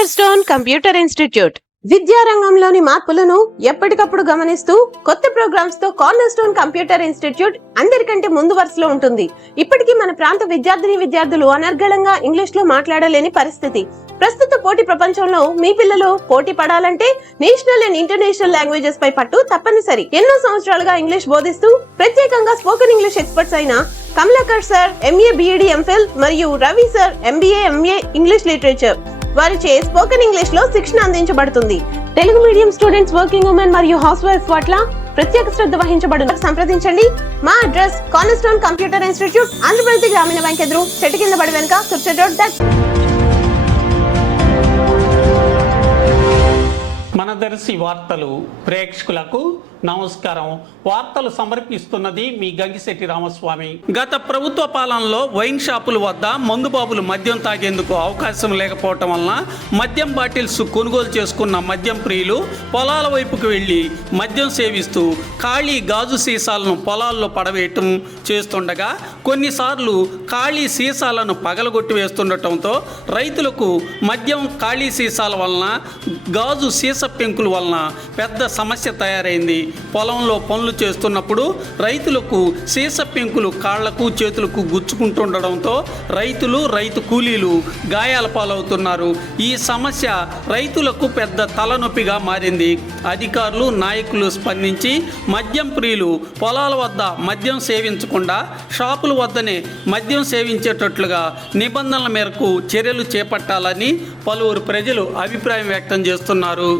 Cornerstone computer institute విద్యారంగంలోని మార్పులను ఎప్పటికప్పుడు గమనిస్తూ కొత్త ప్రోగ్రామ్స్ తో కార్నర్స్టోన్ కంప్యూటర్ ఇన్స్టిట్యూట్ అందరికంటే ముందు వరుసలో ఉంటుంది. ఇప్పటికీ మన ప్రాంత విద్యార్థులు అనర్గళంగా ఇంగ్లీష్ లో మాట్లాడలేని పరిస్థితి. ప్రస్తుత పోటీ ప్రపంచంలో మీ పిల్లలు పోటీ పడాలంటే నేషనల్ అండ్ ఇంటర్నేషనల్ లాంగ్వేజెస్ పై పట్టు తప్పనిసరి. ఎన్నో సంవత్సరాలుగా ఇంగ్లీష్ బోధిస్తూ ప్రత్యేకంగా స్పోకెన్ ఇంగ్లీష్ ఎక్స్పర్ట్స్ అయిన Kamalakar sir MA BEd MPhil మరియు Ravi sir MBA MA English literature వారిచే స్పోకెన్ ఇంగ్లీష్ లో శిక్షణ అందించబడుతుంది. Telugu medium students, working women మరియు హౌస్ వైఫ్ పట్ల ప్రత్యేక శ్రద్ధ వహించబడును. సంప్రదించండి. మా address cornerstone computer institute, Andhra Pradesh Grameena bank ఎదురు, చెట్టు కింద బడి వెనుక, కుర్చర్ రోడ్. మనదర్శి వార్తలు ప్రేక్షకులకు నమస్కారం. వార్తలు సమర్పిస్తున్నది మీ గంగిశెట్టి రామస్వామి. గత ప్రభుత్వ పాలనలో వైన్ షాపుల వద్ద మందుబాబులు మద్యం తాగేందుకు అవకాశం లేకపోవటం వలన మద్యం బాటిల్స్ కొనుగోలు చేసుకున్న మద్యం ప్రియులు పొలాల వైపుకు వెళ్లి మద్యం సేవిస్తూ ఖాళీ గాజు సీసాలను పొలాల్లో పడవేయటం చేస్తుండగా కొన్నిసార్లు ఖాళీ సీసాలను పగలగొట్టి వేస్తుండటంతో రైతులకు మద్యం ఖాళీ సీసాల వలన, గాజు సీస పెంకుల వలన పెద్ద సమస్య తయారైంది. పొలంలో పనులు చేస్తున్నప్పుడు రైతులకు సీస పెంకులు కాళ్లకు చేతులకు గుచ్చుకుంటుండడంతో రైతు కూలీలు గాయాల పాలవుతున్నారు. ఈ సమస్య రైతులకు పెద్ద తలనొప్పిగా మారింది. అధికారులు, నాయకులు స్పందించి మద్యం ప్రియులు పొలాల వద్ద మద్యం సేవించకుండా షాపుల వద్దనే మద్యం సేవించేటట్లుగా నిబంధనల మేరకు చర్యలు చేపట్టాలని పలువురు ప్రజలు అభిప్రాయం వ్యక్తం చేస్తున్నారు.